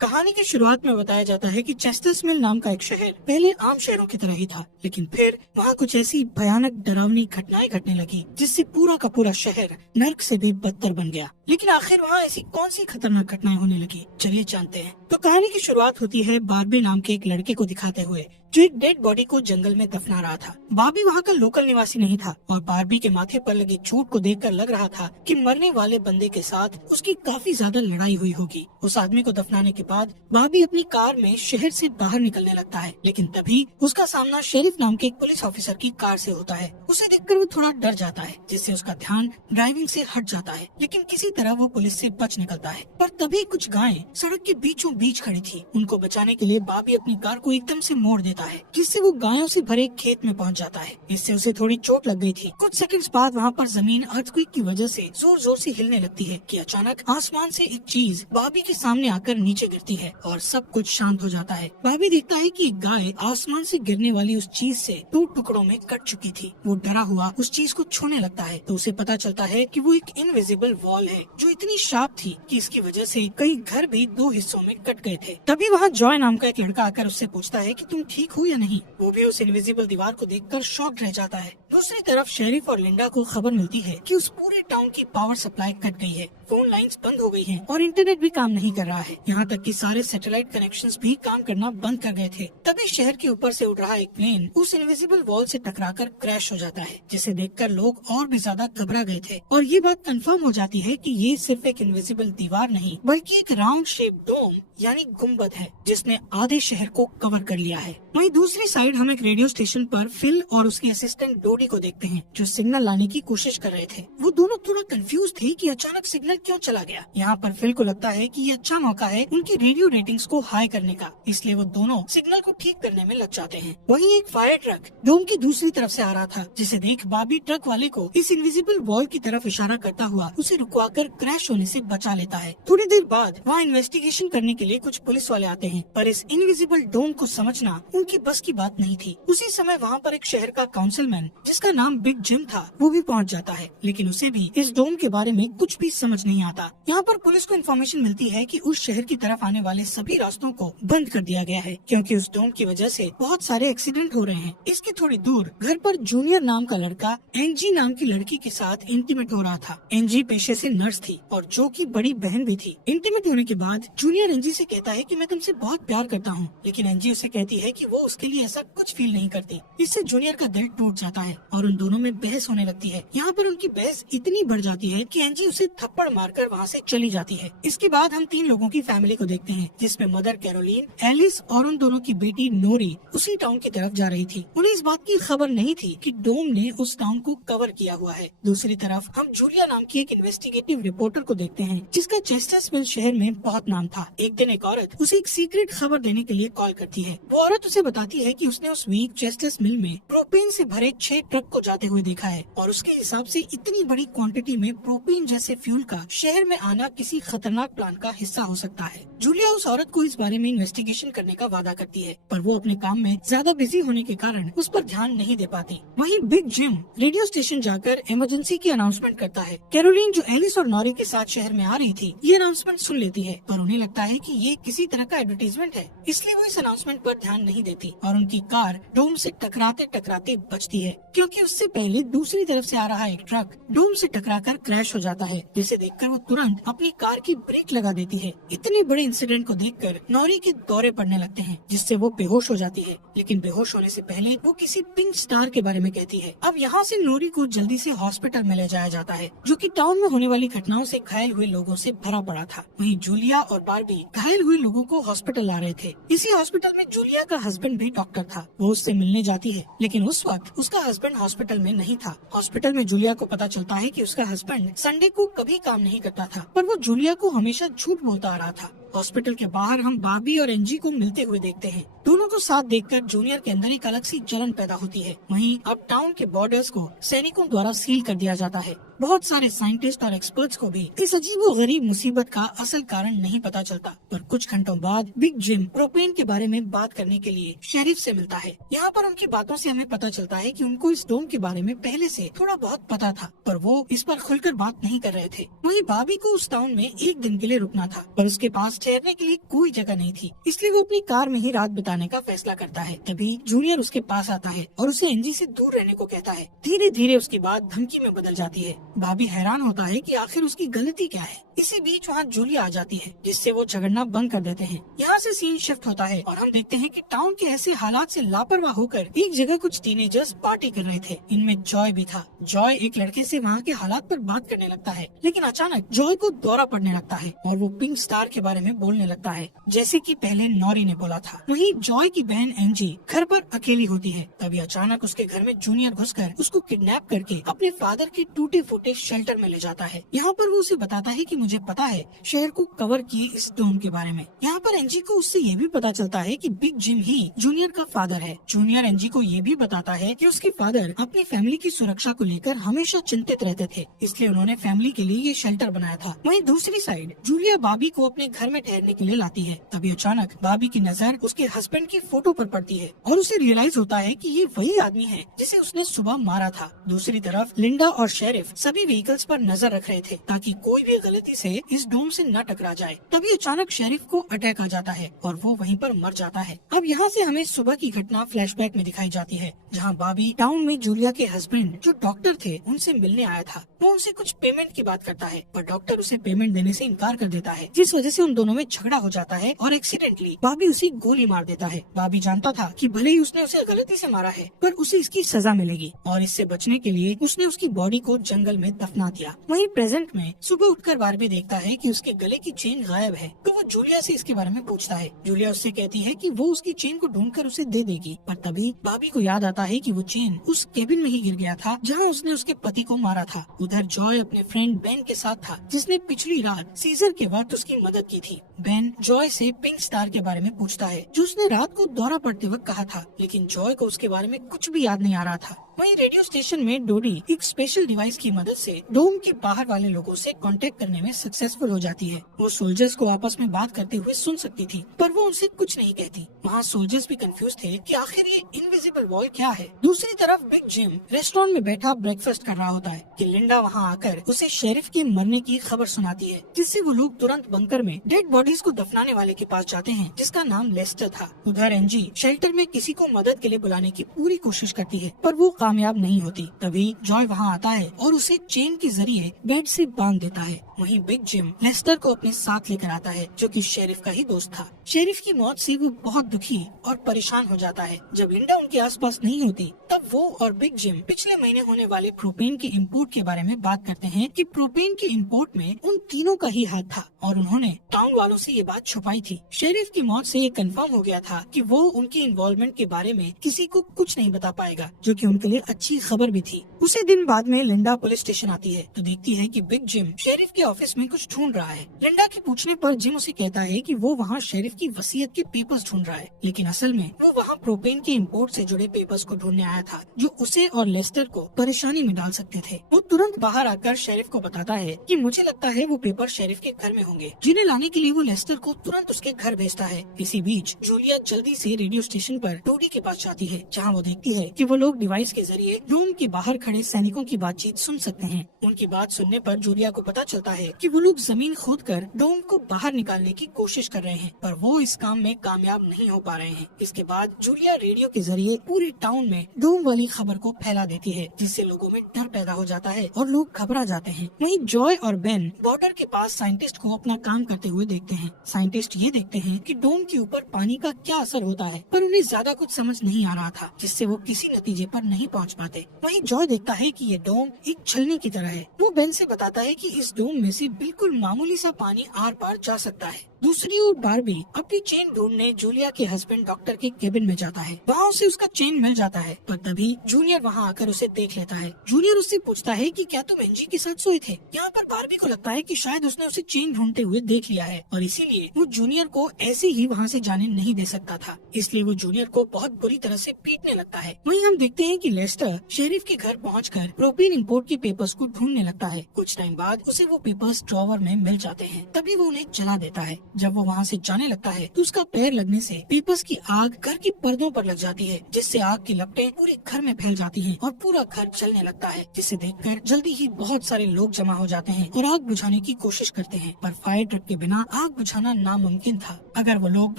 कहानी की शुरुआत में बताया जाता है कि चेस्टर्समिल नाम का एक शहर पहले आम शहरों की तरह ही था, लेकिन फिर वहाँ कुछ ऐसी भयानक डरावनी घटनाएं घटने लगी जिससे पूरा का पूरा शहर नर्क से भी बदतर बन गया। लेकिन आखिर वहाँ ऐसी कौन सी खतरनाक घटनाएं होने लगी, चलिए जानते हैं। तो कहानी की शुरुआत होती है बार्बी नाम के एक लड़के को दिखाते हुए जो एक डेड बॉडी को जंगल में दफना रहा था। बार्बी वहाँ का लोकल निवासी नहीं था और बार्बी के माथे पर लगी चोट को देखकर लग रहा था कि मरने वाले बंदे के साथ उसकी काफी ज्यादा लड़ाई हुई होगी। उस आदमी को दफनाने के बाद बार्बी अपनी कार में शहर से बाहर निकलने लगता है, लेकिन तभी उसका सामना शेरिफ नाम के एक पुलिस ऑफिसर की कार से होता है। उसे देखकर वो थोड़ा डर जाता है, जिससे उसका ध्यान ड्राइविंग से हट जाता है, लेकिन किसी तरह वो पुलिस से बच निकलता है। पर तभी कुछ गायें सड़क के बीचों बीच खड़ी थी। उनको बचाने के लिए बार्बी अपनी कार को एकदम से मोड़ देता है, जिससे वो गायों से भरे खेत में पहुंच जाता है। इससे उसे थोड़ी चोट लग गई थी। कुछ सेकंड्स बाद वहाँ पर जमीन अर्थक्वेक की वजह से जोर जोर से हिलने लगती है कि अचानक आसमान से एक चीज बार्बी के सामने आकर नीचे गिरती है और सब कुछ शांत हो जाता है। बार्बी देखता है कि एक गाय आसमान से गिरने वाली उस चीज से 2 टुकड़ों में कट चुकी थी। वो डरा हुआ उस चीज को छूने लगता है तो उसे पता चलता है कि वो एक इनविजिबल वॉल है जो इतनी शार्प थी कि इसकी वजह से कई घर भी 2 हिस्सों में कट गए थे। तभी वहाँ जॉय नाम का एक लड़का आकर उससे पूछता है कि तुम ठीक हो या नहीं। वो भी उस इनविजिबल दीवार को देखकर शॉक्ड रह जाता है। दूसरी तरफ शेरिफ और लिंडा को खबर मिलती है कि उस पूरे टाउन की पावर सप्लाई कट गई है, फोन लाइंस बंद हो गई हैं और इंटरनेट भी काम नहीं कर रहा है। यहाँ तक कि सारे सैटेलाइट कनेक्शंस भी काम करना बंद कर गए थे। तभी शहर के ऊपर से उड़ रहा एक प्लेन उस इनविजिबल वॉल से टकराकर क्रैश हो जाता है, जिसे देखकर लोग और भी ज्यादा घबरा गए थे। और ये बात कंफर्म हो जाती है कि ये सिर्फ एक इनविजिबल दीवार नहीं बल्कि एक राउंड शेप डोम यानी गुम्बद है, जिसने आधे शहर को कवर कर लिया है। वहीं दूसरी साइड हम एक रेडियो स्टेशन पर फिल और उसकी असिस्टेंट डोडी को देखते हैं जो सिग्नल लाने की कोशिश कर रहे थे। वो दोनों थोड़ा कंफ्यूज थे कि अचानक सिग्नल क्यों चला गया। यहाँ पर फिल को लगता है कि ये अच्छा मौका है उनकी रेडियो रेटिंग्स को हाई करने का, इसलिए वो दोनों सिग्नल को ठीक करने में लग जाते हैं। वहीं एक फायर ट्रक डोम की दूसरी तरफ से आ रहा था, जिसे देख बार्बी ट्रक वाले को इस इनविजिबल वॉल की तरफ इशारा करता हुआ उसे रुकवाकर क्रैश होने से बचा लेता है। थोड़ी देर बाद वहाँ इन्वेस्टिगेशन करने के लिए कुछ पुलिस वाले आते हैं, पर इस इनविजिबल डोम को समझना उनकी बस की बात नहीं थी। उसी समय वहाँ पर एक शहर का काउंसिलमैन जिसका नाम बिग जिम था वो भी पहुँच जाता है, लेकिन उसे भी इस डोम के बारे में कुछ भी समझ नहीं आता। यहाँ पर पुलिस को इन्फॉर्मेशन मिलती है कि उस शहर की तरफ आने वाले सभी रास्तों को बंद कर दिया गया है, क्योंकि उस डोम की वजह से बहुत सारे एक्सीडेंट हो रहे हैं। इसके थोड़ी दूर घर पर जूनियर नाम का लड़का एंजी नाम की लड़की के साथ इंटीमेट हो रहा था। एंजी पेशे से नर्स थी और जो की बड़ी बहन भी थी। इंटीमेट होने के बाद जूनियर एंजी से कहता है कि मैं तुमसे बहुत प्यार करता हूँ, लेकिन एंजी उसे कहती है कि वो उसके लिए ऐसा कुछ फील नहीं करती। इससे जूनियर का दिल टूट जाता है और उन दोनों में बहस होने लगती है। यहाँ पर उनकी बहस इतनी बढ़ जाती है कि एंजी उसे थप्पड़ मारकर वहाँ से चली जाती है। इसके बाद हम 3 लोगों की फैमिली को देखते हैं, जिसमें मदर कैरोलीन, एलिस और उन दोनों की बेटी नोरी उसी टाउन की तरफ जा रही थी। उन्हें इस बात की खबर नहीं थी कि डोम ने उस टाउन को कवर किया हुआ है। दूसरी तरफ हम जूलिया नाम की एक इन्वेस्टिगेटिव रिपोर्टर को देखते हैं, जिसका चेस्टर्सविल शहर में बहुत नाम था। एक दिन एक औरत उसे एक सीक्रेट खबर देने के लिए कॉल करती है। वो औरत उसे बताती है कि उसने उस वीक चेस्टर्समिल में प्रोपेन से भरे 6 ट्रक को जाते हुए देखा है और उसके हिसाब से इतनी बड़ी क्वांटिटी में प्रोपेन जैसे फ्यूल का शहर में आना किसी खतरनाक प्लान का हिस्सा हो सकता है। जूलिया उस औरत को इस बारे में इन्वेस्टिगेशन करने का वादा करती है, पर वो अपने काम में ज्यादा बिजी होने के कारण उस पर ध्यान नहीं दे पाती। वहीं बिग जिम रेडियो स्टेशन जाकर इमरजेंसी की अनाउंसमेंट करता है। कैरोलीन जो एलिस और नॉरी के साथ शहर में आ रही थी ये अनाउंसमेंट सुन लेती है, पर उन्हें लगता है कि ये किसी तरह का एडवर्टाइजमेंट है, इसलिए वो इस अनाउंसमेंट पर ध्यान नहीं देती और उनकी कार डोम से टकराते टकराते बचती है, क्योंकि उससे पहले दूसरी तरफ से आ रहा एक ट्रक डोम से टकराकर क्रैश हो जाता है, जिसे देखकर वो तुरंत अपनी कार की ब्रेक लगा देती है। इतने बड़े इंसिडेंट को देखकर नॉरी के दौरे पड़ने लगते हैं, जिससे वो बेहोश हो जाती है, लेकिन बेहोश होने से पहले वो किसी पिंक स्टार के बारे में कहती है। अब यहाँ से नॉरी को जल्दी से हॉस्पिटल में ले जाया जाता है, जो कि टाउन में होने वाली घटनाओं से घायल हुए लोगों से भरा पड़ा था। वहीं जूलिया और बार्बी घायल हुए लोगों को हॉस्पिटल ला रहे थे। इसी हॉस्पिटल में जूलिया का हस्बैंड भी डॉक्टर था। वो उससे मिलने जाती है, लेकिन उस वक्त उसका हस्बैंड हॉस्पिटल में नहीं था। हॉस्पिटल में जूलिया को पता चलता है कि उसका हस्बैंड संडे को कभी काम नहीं करता था, पर वो जूलिया को हमेशा झूठ बोलता आ रहा था। हॉस्पिटल के बाहर हम बार्बी और एंजी को मिलते हुए देखते हैं। दोनों को साथ देखकर जूनियर के अंदर एक अलग सी जलन पैदा होती है। वहीं अब टाउन के बॉर्डर्स को सैनिकों द्वारा सील कर दिया जाता है। बहुत सारे साइंटिस्ट और एक्सपर्ट्स को भी इस अजीबोगरीब मुसीबत का असल कारण नहीं पता चलता, पर कुछ घंटों बाद बिग जिम प्रोपेन के बारे में बात करने के लिए शेरिफ से मिलता है। यहाँ पर उनकी बातों से हमें पता चलता है कि उनको इस डोम के बारे में पहले से थोड़ा बहुत पता था, पर वो इस पर खुलकर बात नहीं कर रहे थे। वहीं बार्बी को उस टाउन में एक दिन के लिए रुकना था, पर उसके पास ठहरने के लिए कोई जगह नहीं थी, इसलिए वो अपनी कार में ही रात बिताने का फैसला करता है। तभी जूनियर उसके पास आता है और उसे एंजी से दूर रहने को कहता है। धीरे धीरे उसकी बात धमकी में बदल जाती है। भाभी हैरान होता है कि आखिर उसकी गलती क्या है। इसी बीच वहाँ जूलिया आ जाती है, जिससे वो झगड़ना बंद कर देते हैं। यहाँ से सीन शिफ्ट होता है और हम देखते हैं कि टाउन के ऐसे हालात से लापरवाह होकर एक जगह कुछ टीनेजर्स पार्टी कर रहे थे। इनमें जॉय भी था। जॉय एक लड़के से वहाँ के हालात पर बात करने लगता है, लेकिन अचानक जॉय को दौरा पड़ने लगता है और वो पिंक स्टार के बारे में बोलने लगता है, जैसे कि पहले नॉरी ने बोला था। वहीं जॉय की बहन एंजी घर पर अकेली होती है। तभी अचानक उसके घर में जूनियर घुसकर उसको किडनैप करके अपने फादर के टूटे फूटे शेल्टर में ले जाता है। यहाँ पर वो उसे बताता है कि मुझे पता है शहर को कवर किए इस डोम के बारे में। यहाँ पर एंजी को उससे ये भी पता चलता है कि बिग जिम ही जूनियर का फादर है। जूनियर एंजी को ये भी बताता है कि उसके फादर अपनी फैमिली की सुरक्षा को लेकर हमेशा चिंतित रहते थे, इसलिए उन्होंने फैमिली के लिए ये शेल्टर बनाया था। वहीं दूसरी साइड जूलिया बाबी को अपने घर में ठहरने के लिए लाती है। तभी अचानक बाबी की नजर उसके हस्बैंड की फोटो पर पड़ती है और उसे रियलाइज होता है कि ये वही आदमी है जिसे उसने सुबह मारा था। दूसरी तरफ लिंडा और शेरिफ सभी व्हीकल्स पर नजर रख रहे थे ताकि कोई भी गलती से इस डोम से न टकरा जाए। तभी अचानक शेरिफ को अटैक आ जाता है और वो वहीं पर मर जाता है। अब यहाँ से हमें सुबह की घटना फ्लैशबैक में दिखाई जाती है, जहाँ बाबी टाउन में जूलिया के हस्बैंड जो डॉक्टर थे उनसे मिलने आया था। वो उनसे कुछ पेमेंट की बात करता है, पर डॉक्टर उसे पेमेंट देने से इनकार कर देता है, जिस वजह से उन दोनों में झगड़ा हो जाता है और एक्सीडेंटली बाबी उसे गोली मार देता है। बाबी जानता था कि भले ही उसने उसे गलती से मारा है, पर उसे इसकी सजा मिलेगी और इससे बचने के लिए उसने उसकी बॉडी को जंगल में दफना दिया। वहीं प्रेजेंट में सुबह उठकर बारबी देखता है कि उसके गले की चेन गायब है, तो वो जूलिया से इसके बारे में पूछता है। जूलिया उससे कहती है कि वो उसकी चेन को ढूंढकर उसे दे देगी, पर तभी बाबी को याद आता है कि वो चेन उस केबिन में ही गिर गया था जहाँ उसने उसके पति को मारा था। उधर जॉय अपने फ्रेंड बेन के साथ था, जिसने पिछली रात सीजर के वक्त उसकी मदद की थी। बेन जॉय से पिंक स्टार के बारे में पूछता है, जो उसने रात को दौरा पड़ते वक्त कहा था, लेकिन जॉय को उसके बारे में कुछ भी याद नहीं आ रहा था। वहीं रेडियो स्टेशन में डोडी एक स्पेशल डिवाइस की मदद से डोम के बाहर वाले लोगों से कांटेक्ट करने में सक्सेसफुल हो जाती है। वो सोल्जर्स को आपस में बात करते हुए सुन सकती थी, पर वो उनसे कुछ नहीं कहती। वहाँ सोल्जर्स भी कंफ्यूज थे कि आखिर ये इनविजिबल वॉल क्या है। दूसरी तरफ बिग जिम रेस्टोरेंट में बैठा ब्रेकफास्ट कर रहा होता है कि लिंडा वहाँ आकर उसे शेरिफ के मरने की खबर सुनाती है, जिससे वो लोग तुरंत बंकर में डेड बॉडीज को दफनाने वाले के पास जाते हैं, जिसका नाम लेस्टर था। उधर एंजी शेल्टर में किसी को मदद के लिए बुलाने की पूरी कोशिश करती है, पर वो कामयाब नहीं होती। तभी जॉय वहाँ आता है और उसे चेन के जरिए बेड से बांध देता है। वहीं बिग जिम लेस्टर को अपने साथ लेकर आता है, जो कि शेरिफ का ही दोस्त था। शेरिफ की मौत से वो बहुत दुखी और परेशान हो जाता है। जब लिंडा उनके आसपास नहीं होती, तब वो और बिग जिम पिछले महीने होने वाले प्रोपेन के इंपोर्ट के बारे में बात करते हैं कि प्रोपेन के इंपोर्ट में उन तीनों का ही हाथ था और उन्होंने टाउन वालों से ये बात छुपाई थी। शेरिफ की मौत से ये कंफर्म हो गया था कि वो उनकी इन्वॉल्वमेंट के बारे में किसी को कुछ नहीं बता पाएगा, जो कि उनके लिए अच्छी खबर भी थी। उसी दिन बाद में लिंडा पुलिस स्टेशन आती है तो देखती है कि बिग जिम शेरिफ के ऑफिस में कुछ ढूंढ रहा है। लिंडा के पूछने पर जिम उसे कहता है कि वो वहाँ शेरिफ की वसीयत के पेपर्स ढूंढ रहा है, लेकिन असल में वो वहाँ प्रोपेन के इंपोर्ट से जुड़े पेपर्स को ढूंढने आया था, जो उसे और लेस्टर को परेशानी में डाल सकते थे। वो तुरंत बाहर आकर शेरिफ को बताता है कि मुझे लगता है वो पेपर शेरिफ के घर में होंगे, जिन्हें लाने के लिए वो लेस्टर को तुरंत उसके घर भेजता है। इसी बीच जूलिया जल्दी से रेडियो स्टेशन पर टोडी के पास जाती है, जहाँ वो देखती है कि वो लोग डिवाइस के जरिए डोम के बाहर खड़े सैनिकों की बातचीत सुन सकते हैं। उनकी बात सुनने पर जूलिया को पता चलता है कि वो लोग जमीन खोदकर डोम को बाहर निकालने की कोशिश कर रहे हैं, पर वो इस काम में कामयाब नहीं हो पा रहे हैं। इसके बाद जूलिया रेडियो के जरिए पूरे टाउन में डोम वाली खबर को फैला देती है, जिससे लोगों में डर पैदा हो जाता है और लोग घबरा जाते हैं। वहीं जॉय और बेन बॉर्डर के पास साइंटिस्ट को अपना काम करते हुए देखते हैं। साइंटिस्ट ये देखते हैं कि डोम के ऊपर पानी का क्या असर होता है, पर उन्हें ज्यादा कुछ समझ नहीं आ रहा था, जिससे वो किसी नतीजे पर नहीं पहुंच पाते। वहीं जॉय देखता है कि ये डोम एक छलनी की तरह है। वो बेन से बताता है कि इस डोम में से बिल्कुल मामूली सा पानी आर पार जा सकता है। दूसरी ओर बारबी अपनी चेन ढूंढने जूलिया के हस्बैंड डॉक्टर के केबिन में जाता है। वहाँ उसे उसका चेन मिल जाता है, पर तभी जूनियर वहाँ आकर उसे देख लेता है। जूनियर उससे पूछता है कि क्या तुम एंजी के साथ सोए थे। यहाँ पर बारबी को लगता है कि शायद उसने उसे चेन ढूंढते हुए देख लिया है और इसीलिए वो जूनियर को ऐसे ही वहाँ से जाने नहीं दे सकता था, इसलिए वो जूनियर को बहुत बुरी तरह से पीटने लगता है। वहीं हम देखते हैं कि लेस्टर शेरिफ के घर पहुंचकर प्रोपेन इंपोर्ट के पेपर्स को ढूंढने लगता है। कुछ टाइम बाद उसे वो पेपर्स ड्रॉवर में मिल जाते हैं, तभी वो उन्हें जला देता है। जब वो वहाँ से जाने लगता है तो उसका पैर लगने से पेपर्स की आग घर की पर्दों पर लग जाती है, जिससे आग की लपटें पूरे घर में फैल जाती हैं और पूरा घर जलने लगता है, जिसे देखकर जल्दी ही बहुत सारे लोग जमा हो जाते हैं और आग बुझाने की कोशिश करते हैं, पर फायर ट्रक के बिना आग बुझाना नामुमकिन था। अगर वो लोग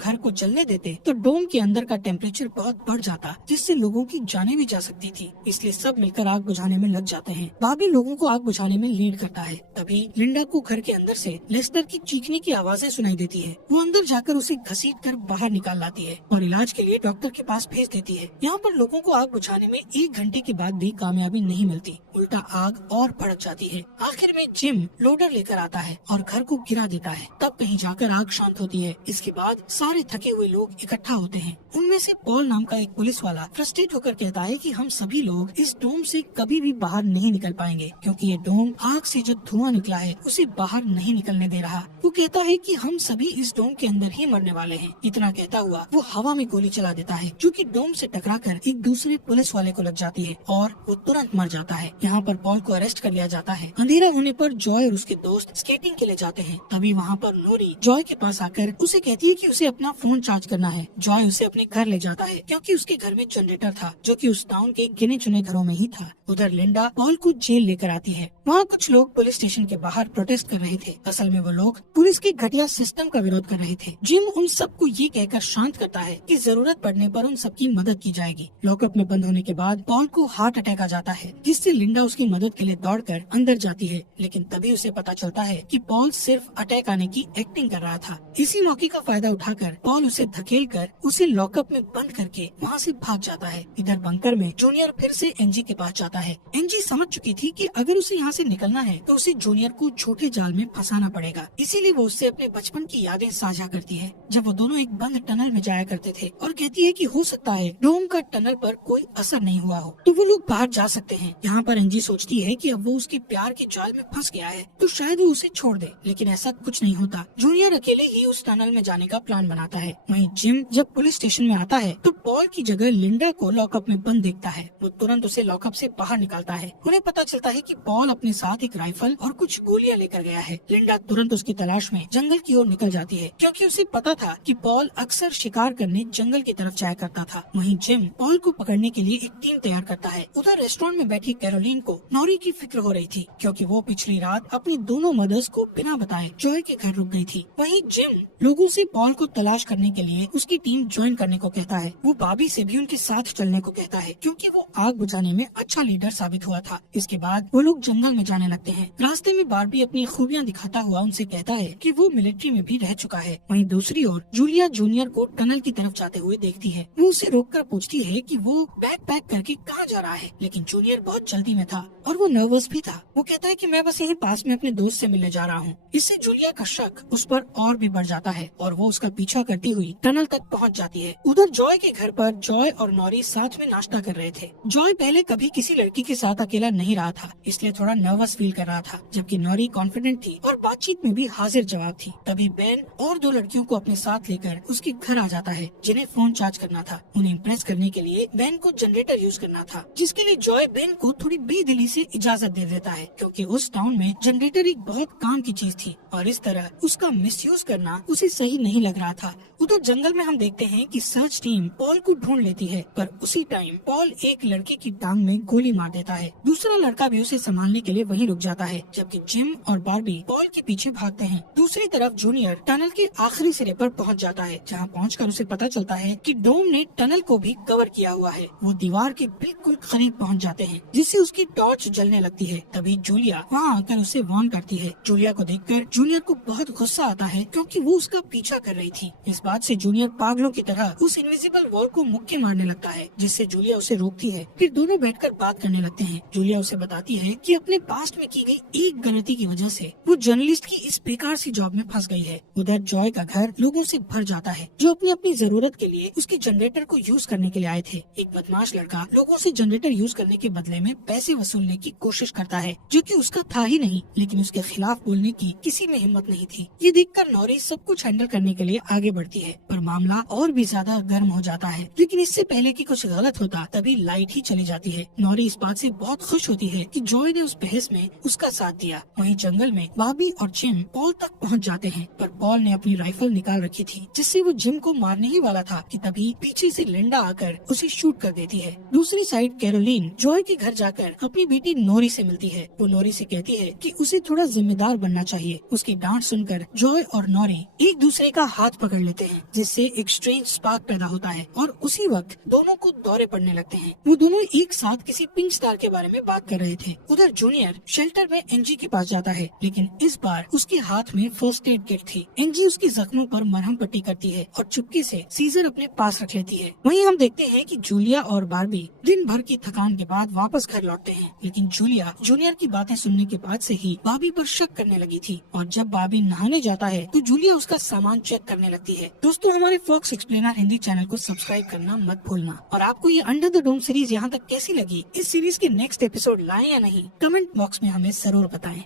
घर को जलने देते तो डोम के अंदर का टेम्परेचर बहुत बढ़ जाता, जिससे लोगों की जानें भी जा सकती थी, इसलिए सब मिलकर आग बुझाने में लग जाते हैं। बाबी लोगों को आग बुझाने में लीड करता है। तभी लिंडा को घर के अंदर से लेस्टर की चीखने की आवाजें सुनाई देती है। वो अंदर जाकर उसे घसीट कर बाहर निकाल लाती है और इलाज के लिए डॉक्टर के पास भेज देती है। यहाँ पर लोगों को आग बुझाने में 1 घंटे के बाद भी कामयाबी नहीं मिलती, उल्टा आग और भड़क जाती है। आखिर में जिम लोडर लेकर आता है और घर को गिरा देता है। तब कहीं जाकर आग शांत होती है। इसके बाद सारे थके हुए लोग इकट्ठा होते हैं। उनमें से पॉल नाम का एक पुलिस वाला फ्रस्ट्रेट होकर कहता है कि हम सभी लोग इस डोम से कभी भी बाहर नहीं निकल पाएंगे, क्योंकि ये डोम आग से जो धुआं निकला है उसे बाहर नहीं निकलने दे रहा। वो कहता है कि हम सभी इस डोम के अंदर ही मरने वाले हैं। इतना कहता हुआ वो हवा में गोली चला देता है, जो कि डोम से टकराकर एक दूसरे पुलिस वाले को लग जाती है और वो तुरंत मर जाता है। यहाँ पर पॉल को अरेस्ट कर लिया जाता है। अंधेरा होने पर जॉय और उसके दोस्त स्केटिंग के लिए जाते हैं। तभी वहाँ पर नोरी जॉय के पास आकर उसे कहती है कि उसे अपना फोन चार्ज करना है। जॉय उसे अपने घर ले जाता है, क्योंकि उसके घर में जनरेटर था, जो कि उस टाउन के गिने चुने घरों में ही था। उधर लिंडा पॉल को जेल लेकर आती है। वहाँ कुछ लोग पुलिस स्टेशन के बाहर प्रोटेस्ट कर रहे थे। असल में वो लोग पुलिस के घटिया सिस्टम का विरोध कर रहे थे। जिम उन सबको ये कहकर शांत करता है कि जरूरत पड़ने पर उन सबकी मदद की जाएगी। लॉकअप में बंद होने के बाद पॉल को हार्ट अटैक आ जाता है, जिससे लिंडा उसकी मदद के लिए दौड़कर अंदर जाती है, लेकिन तभी उसे पता चलता है कि पॉल सिर्फ अटैक आने की एक्टिंग कर रहा था। इसी मौके का फायदा उठाकर पॉल उसे धकेल कर उसे लॉकअप में बंद करके वहाँ से भाग जाता है। इधर बंकर में जूनियर फिर से एनजी के पास जाता है। एनजी समझ चुकी थी कि अगर उसे यहाँ से निकलना है तो उसे जूनियर को झूठे जाल में फंसाना पड़ेगा, इसीलिए वो उससे अपने बचपन की यादें साझा करती है, जब वो दोनों एक बंद टनल में जाया करते थे, और कहती है कि हो सकता है डोम का टनल पर कोई असर नहीं हुआ हो तो वो लोग बाहर जा सकते हैं। यहाँ पर एनजी सोचती है कि अब वो उसके प्यार के जाल में फंस गया है तो शायद वो उसे छोड़ दे, लेकिन ऐसा कुछ नहीं होता। जूनियर अकेले ही उस टनल में जाने का प्लान बनाता है। वहीं जिम जब पुलिस स्टेशन में आता है तो पॉल की जगह लिंडा को लॉकअप में बंद देखता है। वो तुरंत उसे लॉकअप से बाहर निकालता है। उन्हें पता चलता है कि पॉल अपने साथ एक राइफल और कुछ गोलियां लेकर गया है। लिंडा तुरंत उसकी तलाश में जंगल की ओर निकल जाती है, क्योंकि उसे पता था कि पॉल अक्सर शिकार करने जंगल की तरफ जाया करता था। वहीं जिम पॉल को पकड़ने के लिए एक टीम तैयार करता है। उधर रेस्टोरेंट में बैठी कैरोलिन को नौरी की फिक्र हो रही थी, क्योंकि वो पिछली रात अपनी दोनों मदर्स को बिना बताए जॉय के घर रुक गई थी। वहीं जिम लोगों से पॉल को तलाश करने के लिए उसकी टीम ज्वाइन करने को कहता है। वो बाबी से भी उनके साथ चलने को कहता है, क्योंकि वो आग बुझाने में अच्छा लीडर साबित हुआ था। इसके बाद वो लोग जंगल में जाने लगते हैं। रास्ते में बारबी अपनी खूबियां दिखाता हुआ उनसे कहता है कि वो मिलिट्री में भी रह चुका है। वहीं दूसरी ओर जूलिया जूनियर को टनल की तरफ जाते हुए देखती है। वो उसे रोककर पूछती है कि वो बैग पैक करके कहाँ जा रहा है, लेकिन जूनियर बहुत जल्दी में था और वो नर्वस भी था। वो कहता है कि मैं बस यहीं पास में अपने दोस्त से मिलने जा रहा हूँ। इससे जूलिया का शक उस पर और भी बढ़ जाता है और वो उसका पीछा करती हुई टनल तक पहुँच जाती है। उधर जॉय के घर पर जॉय और नॉरी साथ में नाश्ता कर रहे थे। जॉय पहले कभी किसी लड़की के साथ अकेला नहीं रहा था, इसलिए थोड़ा नर्वस फील कर रहा था, जबकि नॉरी कॉन्फिडेंट थी और बातचीत में भी हाजिर जवाब थी। तभी बेन और 2 लड़कियों को अपने साथ लेकर उसके घर आ जाता है, जिन्हें फोन चार्ज करना था। उन्हें इम्प्रेस करने के लिए बेन को जनरेटर यूज करना था, जिसके लिए जॉय बेन को थोड़ी बेदिली से इजाजत दे देता है, क्योंकि उस टाउन में जनरेटर एक बहुत काम की चीज थी और इस तरह उसका मिसयूज करना उसे सही नहीं लग रहा था। उधर जंगल में हम देखते हैं कि सर्च टीम पॉल को ढूंढ लेती है, पर उसी टाइम पॉल एक लड़के की टांग में गोली मार देता है। दूसरा लड़का भी उसे संभालने के लिए वहीं रुक जाता है, जबकि जिम और बारबी पॉल के पीछे भागते हैं। दूसरी तरफ जूनियर टनल के आखिरी सिरे पर पहुंच जाता है, जहां पहुंचकर उसे पता चलता है कि डोम ने टनल को भी कवर किया हुआ है। वो दीवार के बिल्कुल करीब पहुंच जाते हैं, जिससे उसकी टॉर्च जलने लगती है। तभी जूलिया वहां आकर उसे वार्न करती है। जूलिया को देखकर जूनियर को बहुत गुस्सा आता है, क्योंकि वो उसका पीछा कर रही थी। इस बात से जूनियर पागलों की तरह उस इनविजिबल वॉल को मुक्के मारने लगता है, जिससे जूलिया उसे रोकती है। फिर दोनों बैठकर बात करने लगते हैं। जूलिया उसे बताती है कि अपने पास्ट में की गई एक गलती की वजह से वो जर्नलिस्ट की इस बेकार सी जॉब में फंस गई है। उधर जॉय का घर लोगों से भर जाता है, जो अपनी अपनी जरूरत के लिए उसके जनरेटर को यूज करने के लिए आए थे। एक बदमाश लड़का लोगों से जनरेटर यूज करने के बदले में पैसे वसूलने की कोशिश करता है, जो कि उसका था ही नहीं, लेकिन उसके खिलाफ बोलने की किसी में हिम्मत नहीं थी। ये देखकर नॉरी सब कुछ हैंडल करने के लिए आगे बढ़ती है, पर मामला और भी ज्यादा गर्म हो जाता है। लेकिन इससे पहले कि कुछ गलत होता तभी लाइट ही चली जाती है। नॉरी इस बात से बहुत खुश होती है कि जॉय ने उस बहस में उसका साथ दिया। वहीं जंगल में बाबी और जिम पॉल तक पहुंच जाते हैं, पर पॉल ने अपनी राइफल निकाल रखी थी, जिससे वो जिम को मारने ही वाला था कि तभी पीछे से लिंडा आकर उसे शूट कर देती है। दूसरी साइड कैरोलीन जॉय के घर जाकर अपनी बेटी नोरी से मिलती है। वो नोरी से कहती है कि उसे थोड़ा जिम्मेदार बनना चाहिए। उसकी डांट सुनकर जॉय और नोरी एक दूसरे का हाथ पकड़ लेते हैं, जिससे एक स्ट्रेंज स्पार्क पैदा होता है और उसी वक्त दोनों को दौरे पड़ने लगते हैं। वो दोनों एक साथ किसी पिंक स्टार के बारे में बात कर रहे थे। उधर जूनियर शेल्टर में एनजी के पास जाता है, लेकिन इस बार उसके हाथ में फर्स्ट एड किट थी। एनजी उसके जख्मों पर मरहम पट्टी करती है और चुपके से सीजर अपने पास रख लेती है। वहीं हम देखते हैं कि जूलिया और बार्बी दिन भर की थकान के बाद वापस घर लौटते हैं, लेकिन जूलिया जूनियर की बातें सुनने के बाद से ही बार्बी पर शक करने लगी थी और जब बार्बी नहाने जाता है तो जूलिया उसका सामान चेक करने लगती है। दोस्तों, हमारे फॉक्स एक्सप्लेनर हिंदी चैनल को सब्सक्राइब करना मत भूलना। और आपको ये अंडर द डोम सीरीज यहाँ तक कैसी लगी, इस सीरीज के नेक्स्ट एपिसोड लाएं या नहीं, कमेंट बॉक्स में हमें जरूर बताएं।